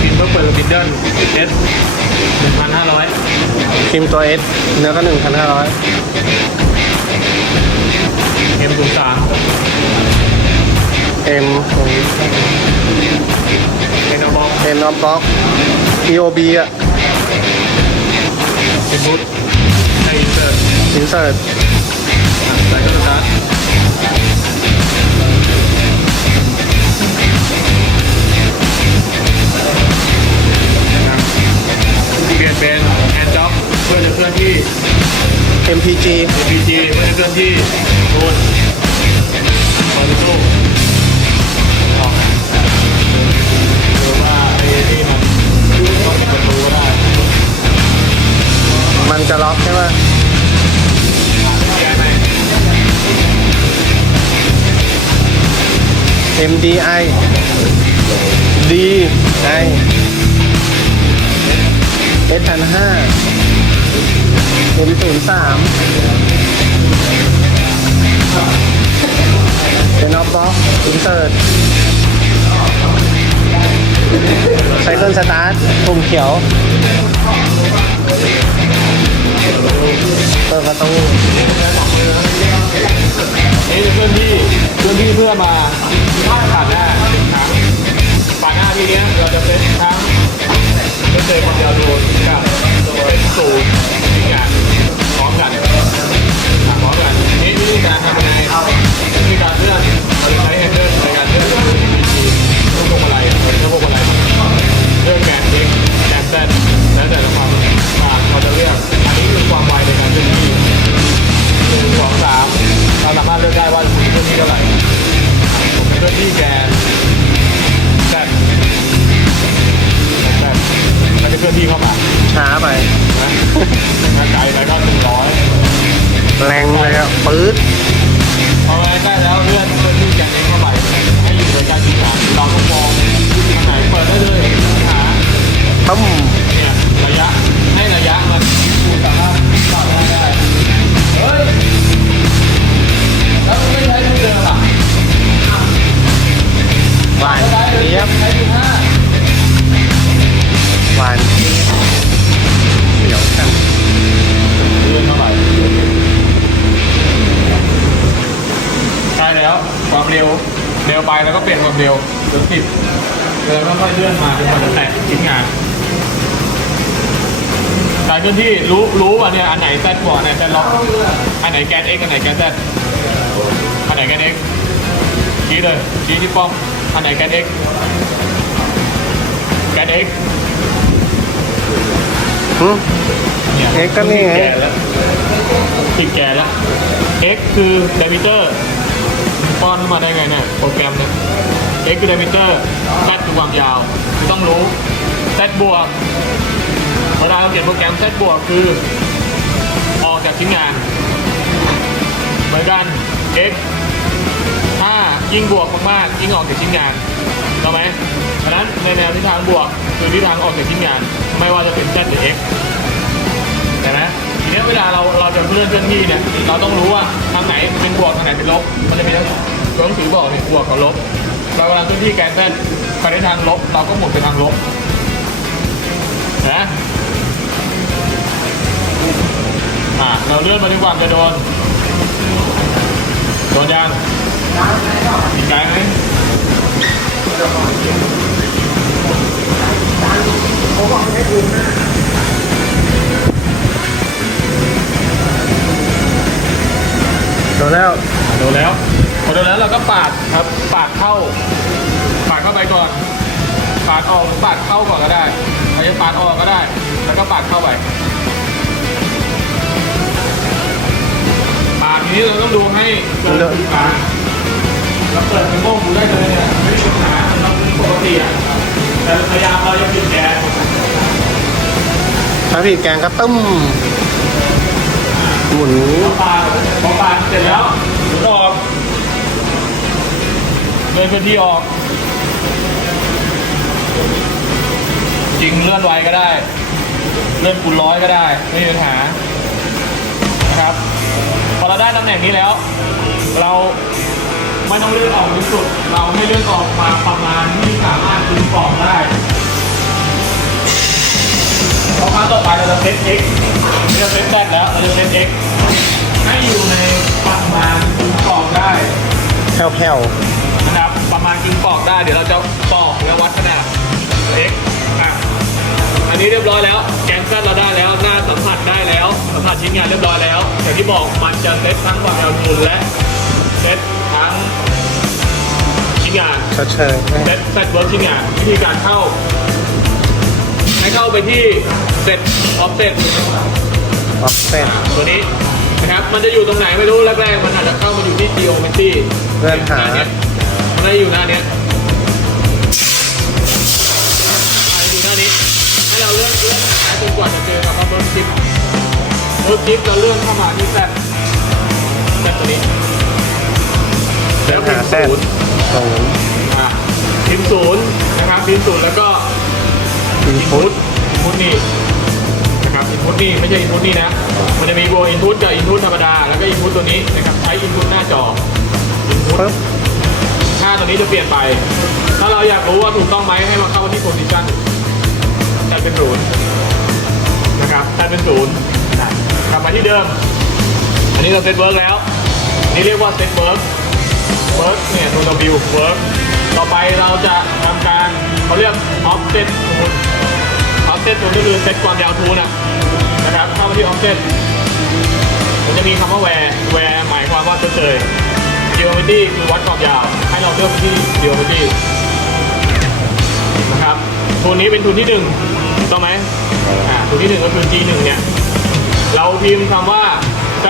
พิมพ์เพื่อเปิดบินเดิลเอสหนึ่งพันห้าร้อยพิมพ์ตัว S เนื้อก็หนึ่งพันห้าร้อยเอ็มศูนย์สาม M เอ็นบอลเอ็นออฟบ็อก EOB อะเป็นบูทในอินเตอร์อินเสิร์ตใส่ก็สตาร์ท MPG APG เพื่อจะเคลื่อนที่รูนเปิดประตูออกหรือว่าไอ้นี่มันต้องปิดประตูก็ได้มันจะล็อกใช่ไหมแก้ไหม MDI D I S พันห้า M ศูนย์สามเป็นออฟบ็อกอินเสิร์ตไซเคิลสตาร์ทปุ่มเขียว เปิดประตูนี่เคลื่อนที่เคลื่อนที่เพื่อมาผ่านหน้าผ่านหน้าทีเนี้ยเราจะเป็นทั้งเป็นเตะคนเดียวดูกับเป็นสูงที่งาน ธีการทำยังไงวิธีการเลื่อนเราใช้แฮนเดิลในการเลื่อนคือ PG ลูกพวงมาลัยเราจะพวงมาลัยเลื่อนแกน X แกน Z แล้วแต่ละความอ่าเราจะเลือกอันนี้คือความไวในการเคลื่อนที่หนึ่งสองสามเราสามารถเลือกได้ว่าคุณเคลื่อนที่เท่าไหร่ผมเคลื่อนที่แกนแซดแซดมันจะเคลื่อนที่เข้ามาช้าไปนะถ้าไกลไปก็หนึ่งร้อย แรงเลยครับปื๊ดพอไปใกล้แล้วเลื่อนเคลื่อนที่แกนนี้เข้าไปให้อยู่ในการสื่อสารเราต้องมองทางไหนเปิดได้เลยหาปั๊มเนี่ยระยะารเคลื่อนที่รู้รู้ว่าเนี่ยอันไหนแซดบวกอันไหนแซดล็อกอันไหนแกน x อันไหนแกน z อันไหนแกน x ชี้เลยชี้ที่ป้อมอันไหนแกน x แกน x หึเนี่ย X ก็นี่ไงติดแกนแล้วติดแกแล้ว x คือ diameter ป้อนมาได้ไงเนี่ยโปรแกรมเนี่ย x คือ diameter z คือความยาว ต้องรู้ z บวก เวลาเราเขียนโปรแกรม z บวกคือ ออกจากชิ้นงานเหมือนกัน x ถ้ายิ่งบวกมากๆยิ่งออกจากชิ้นงานถูกไหมฉะนั้นในแนวทิศทางบวกคือทิศทางออกจากชิ้นงาน ไม่ว่าจะเป็น z หรือ x เห็นไหมทีนี้เวลาเราเราจะเลื่อนเคลื่อนที่เนี่ยเราต้องรู้ว่าทางไหนเป็นบวกทางไหนเป็นลบ มันจะมีตัวหนังสือบอกเนี่ยบวกกับลบเราเวลาเคลื่อนที่แกนเส้นไปในทางลบ เราก็หมุนไปทางลบนะ อะเราเลื่อนมาดีกว่าจะโดน โดนยังมีไกลไหมโดนแล้ว โดนแล้วพอโดนแล้วเราก็ปาดครับ ปาดเข้า ปาดเข้าไปก่อน ปาดออกหรือปาดเข้าก่อนก็ได้ใครจะปาดออกก็ได้ แล้วก็ปาดเข้าไป นี้เราต้องดูให้เกินจุดกลางเราเปิดเป็นโม่ดูได้เลยเนี่ยไม่มีปัญหาเราปกติอะแต่พยายามเราจะปิดแก๊สถ้าผิดแกงก็ตึ้มหมุนพอปาดพอปลาเสร็จแล้วหมุนออกเดินพื้นที่ออก จริงเลื่อนไวก็ได้ เลื่อนคูณร้อยก็ได้ ไม่มีปัญหานะครับ อเราได้ตำแหน่งนี้แล้ว เราไม่ต้องเลือกออกที่สุด เราไม่เลือกออกมาประมาณที่สามารถดึงกรอบได้พอมาต่อไปเราจะเซต x เราเซตแรกแล้วเราจะเซต x ให้อยู่ในประมาณดึงกรอบได้แผ่วๆนะครับประมาณดึงกรอบได้ เดี๋ยวเราจะปอกแล้ววัดขนาด x อะอันนี้เรียบร้อยแล้วแกนสั้นเราได้ แล้วสัมผัสชิ้นงานเรียบร้อยแล้วอย่างที่บอกมันจะเซตทั้งความยาวทูนและเซตทั้งชิ้นงานๆเฉยๆเซตเซตเวิร์กชิ้นงานวิธีการเข้า ให้เข้าไปที่เซตออฟเซตออฟเซ็ตตัวนี้นะครับมันจะอยู่ตรงไหนไม่รู้แรกๆมันอาจจะเข้ามาอยู่ที่ geometry เลื่อนหาเนี้ยมันจะอยู่หน้าเนี้ยอ่าอยู่หน้านี้ให้เราเลื่อนเลื่อนหาจนกว่าจะเจอกับว่าเบิร์กชิป เบิร์กชิปเราเลื่อนเข้ามาที่แซดแซดตัวนี้เลื่อนหาพิมพ์แซดศูนย์ศูนย์อ่าพิมพ์ศูนย์นะครับพิมพ์ศูนย์แล้วก็อินพุตอินพุตนี่นะครับอินพุตนี่ไม่ใช่อินพุตนี่นะ มันจะมีโบอินพุตกับอินพุตธรรมดา แล้วก็อินพุตตัวนี้นะครับใช้อินพุตหน้าจออินพุตค่าตัวนี้จะเปลี่ยนไป ถ้าเราอยากรู้ว่าถูกต้องไหมให้มาเข้าที่โพซิชันแต่เป็นศูนย์นะครับแต่เป็นศูนย์ ลับมาที่เดิม อันนี้เราเซตเวิร์กแล้ว นี่เรียกว่าเซตเวิร์กเวิร์กเนี่ยตัว W เวิร์กต่อไปเราจะทำการเขาเรียก offset ทูน offset ทูนก็คือเซตความยาวทูนนะนะครับเข้ามาที่ offset มันจะมีคำว่า where where หมายความว่าเฉยๆ geometry คือวัดความยาว ให้เราเลือกที่ geometry นะครับทูนนี้เป็นทูนที่หนึ่งถูกต้องไหมอ่าทูนที่หนึ่งก็คือ G หนึ่งเนี่ย เราพิมพ์คำว่า z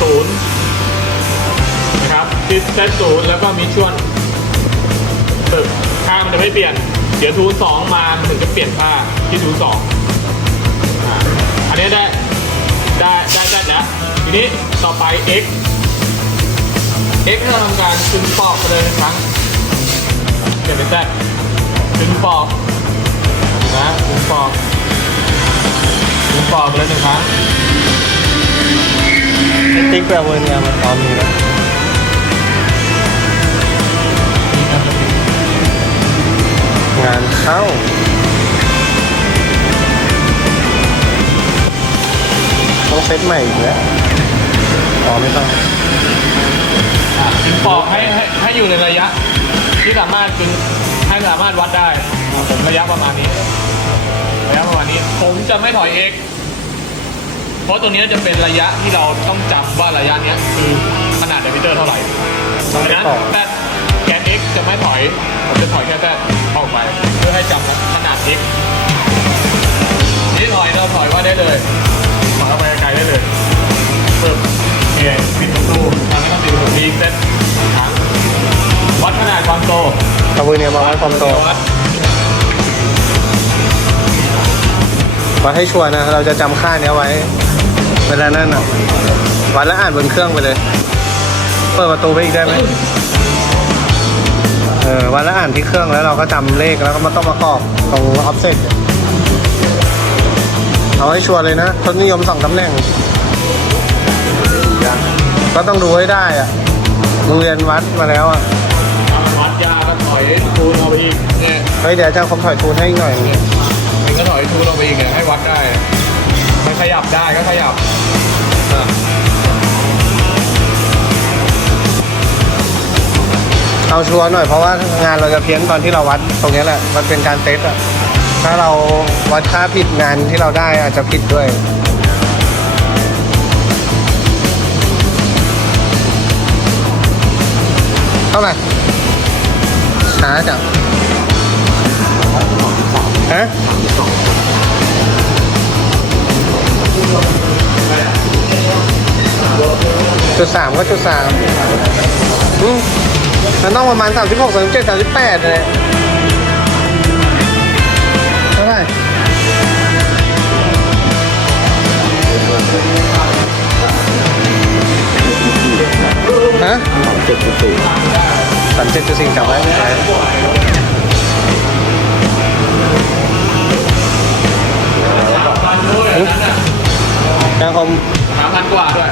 ศูนย์นะครับติด z ศูนย์แล้วก็มีช่วงตึกค่ามันจะไม่เปลี่ยน เดี๋ยวทูนสองมามันถึงจะเปลี่ยนค่าที่ทูนสองอันนี้ได้ได้ได้ได้แล้วทีนี้ต่อไป x x ให้เราทำการจึงปอกไปเลยนะครั้งเปลี่ยนเป็น z จึงปอกนะจึงปอก จึงปอกไปเลยหนึ่งครั้งติ๊กแบบเวอร์เนียมันพร้อมมีแล้วงานเข้าต้องเซตใหม่อีกแล้วอ๋อไม่ต้องจึงปอกให้ให้ให้อยู่ในระยะ ที่สามารถจึงให้สามารถวัดได้อ่าผมระยะประมาณนี้ ระยะประมาณนี้ ผมจะไม่ถอย x เพราะตัวนี้จะเป็นระยะที่เราต้องจำว่าระยะนี้คือขนาดเดมิเตอร์เท่าไหร่ดังนั้นแต่แกน x จะไม่ถอย ผมจะถอยแค่แต่ออกไป เพื่อให้จำขนาด x นี่ถอยเราถอยว่าได้เลยถอยออกไปไกลได้เลยปึ๊บเนี่ยปิดประตูทางนี้ต้องปิดประตูอีกเซตวัดขนาดความโตเอาเวอร์เนี่ยมาวัดความโต วัดวัดให้ชัวร์นะ เราจะจำค่าเนี้ยไว้ เวลานั่นอะ วัดแล้วอ่านบนเครื่องไปเลย เปิดประตูไปอีกได้ไหมเออวัดแล้วอ่านที่เครื่องแล้วเราก็จำเลขแล้วก็มาต้องมากรอกตรง offset เอาให้ชัวร์เลยนะทศนิยมสองตำแหน่ง ก็ต้องดูให้ได้อะโรงเรียนวัดมาแล้วอะวัดยาก็ถอยทูนเอาไปอีกเนี่ยเฮ้ยเดี๋ยวอาจารย์ผมถอยทูนให้อีกหน่อยมันก็ถ อยทูนเอาไปอีกเนี่ยให้วัดได้มันขยับได้ก็ขยับเอาชัวร์หน่อยเพราะว่างานเราจะเพี้ยนตอนที่เราวัดตรงนี้แหละมันเป็นการเซตอะถ้าเราวัดค่าผิดงานที่เราได้อาจจะผิดด้วยเท่าไหร่ช้าจัง ฮะจุดสามก็จุดสามอืมมันต้องประมาณสามสิบหกสามสิบเจ็ดสามสิบแปดเลยเท่าไหร่ฮะสามเจ็ดจุดสี่สามเจ็ดจุดสี่จำไว้ไม่ ครับผมสามพันกว่าด้วย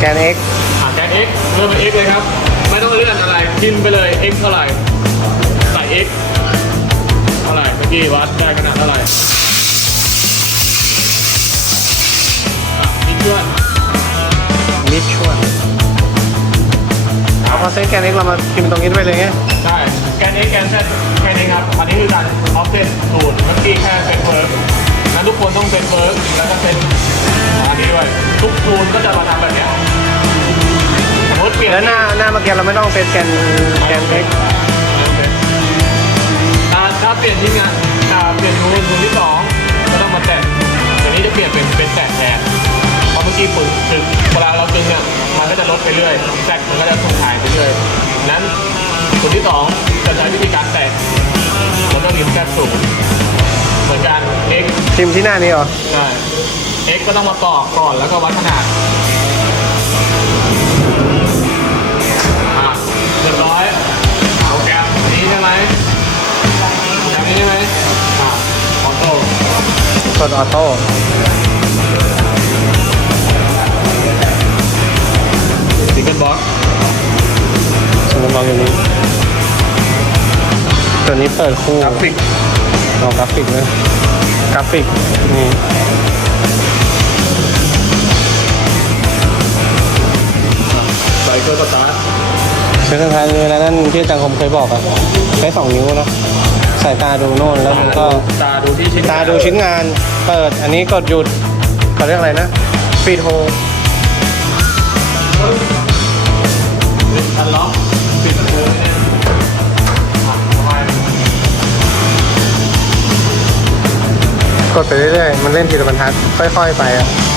แกน X อะแจ็ค X เพิ่มเป็น X เลยครับ ไม่ต้องเลื่อนอะไร พิมไปเลย X เท่าไหร่ ใส่ X เท่าไหร่เมื่อกี้วัดได้ขนาดเท่าไหร่มีเพื่อนมิดชวนเอาพอเซ็ตแกนเอ็กเรามาพิมพ์ตรงนี้ไปเลยไงใช่แกนเอ็กแกนเซ Z แค่นี้ครับ อันนี้คือการ offset สูตรเมื่อกี้แค่เป็นเฟิร์กงั้นทุกคนต้องเป็นเฟิร์กแล้วก็เป็น ด้วยทุกทูนก็จะมาทำแบบเนี้ยสมมติเปลี่ยนแล้วหน้าหน้าเมื่อกี้เราไม่ต้องเซตแกนแกน x อ่าถ้าเปลี่ยนที่งานอ่าเปลี่ยนทูนทูนที่สองก็ต้องมาแตะเดี๋ยวนี้จะเปลี่ยนเป็นเป็นแตะแทนเพราะเมื่อกี้ฝึกตึงเวลาเราตึงเนี่ยมันก็จะลดไปเรื่อยแตกมันก็จะส่งถ่ายไปเรื่อยนั้นทูนที่สองจะใช้วิธีการแตะแล้วก็ริมแทบสูงเหมือนกัน x พิมพ์ที่หน้านี้เหรอใช่ x ก็ต้องมาต่อก่อนแล้วก็วัดขนาดอะเรียบร้อยโปรแกรมนี้ใช่ไหมอย่างนี้ใช่ไหมอะออโต้กดออโต้ซิงเกิลบ็อกสมมติเราอย่างนี้ ตัวนี้เปิดคู่กราฟิกเอากราฟิกนะกราฟิกนี่ เคิลสตาร์ทเช็คท้ายเวลานั้นที่อาจารย์คมเคยบอกอะใช้สองนิ้วเนอะสายตาดูโน่นแล้วมันก็ตาดูที่ชิ้นตาดูชิ้นงาน เปิดอันนี้กดหยุดเขาเรียกอะไรนะฟีดโฮอันล็อกปิดโค้งเนี่ยอะประมาณกดไปเรื่อยๆ มันเล่นทีละบรรทัด ค่อย ๆ ไปอะฮะ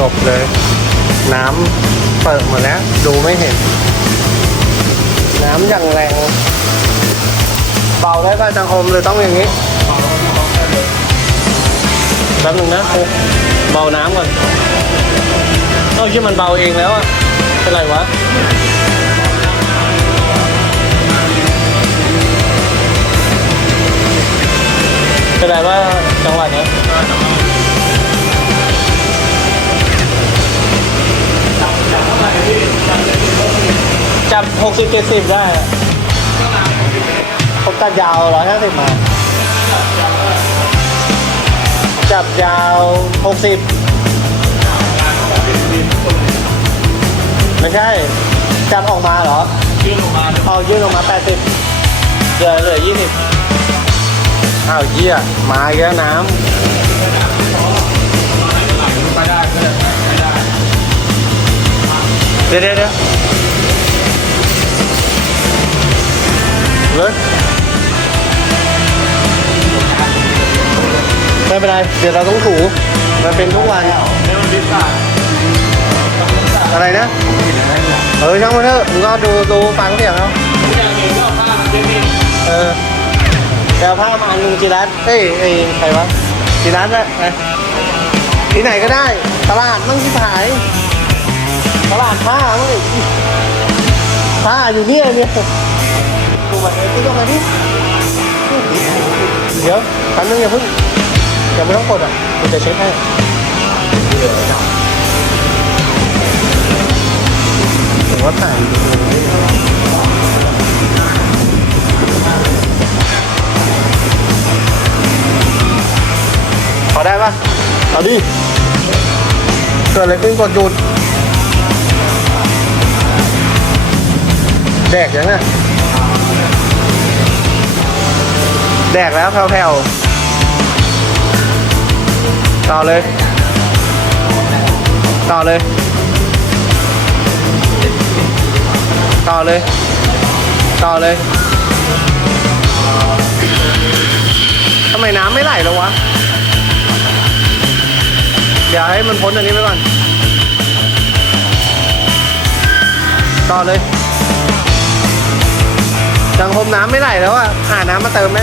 จบเลย น้ำเปิดหมดแล้ว ดูไม่เห็น น้ำอย่างแรง เบาได้ป่ะจังคมหรือต้องอย่างนี้แป๊บนึงนะเบาน้ำก่อนเอ้าที่มันเบาเองแล้วอะเป็นไรวะเป็นไรว่าจังหวะเนี้ย จับหกสิบเจ็ดสิบได้อะผมตัดยาวร้อยห้าสิบมา จับยาวหกสิบไม่ใช่ จับออกมาเหรอ ยื่นออกมาเอายื่นออกมาแปดสิบเหลือเหลือยี่สิบอ้าวเยี่ยมาอีกแล้วน้ไปได้ก็ได้ไปได้ำเดี๋ยวเดี๋ยว เลยไม่เป็นไร เดี๋ยวเราต้องถูมันเป็นทุกวัน อะไรนะ เออช่างมันเถอะมึงก็ดูดูฟังเสียงเอาเออเดี๋ยวผ้ามาอันหนึงจีรัสเอ้ยเอ้ใครวะจีรัสอะไปที่ไหนก็ได้ ตลาดมั่งที่ขาย ตลาดผ้ามั่งผ้าอยู่เนี่ยเนี่ย ดูมาเลงไหนดิเดี๋ยวแป๊บนึงอย่าเพิ่งอย่าไม่ต้องกดอะกูจะเช็คให้ผมว่าถ่ายพอได้ปะเอาดิเกิดอะไรขึ้นกดหยุดแดกยังไง แดกแล้วแผ่วๆ ต่อเลย ต่อเลย ต่อเลย ต่อเลย ทำไมน้ำไม่ไหลแล้ววะ เดี๋ยวให้มันพ้นอันนี้ไปก่อน ต่อเลย จังคมน้ำไม่ไหลแล้วอะ หาน้ำมาเติมไหม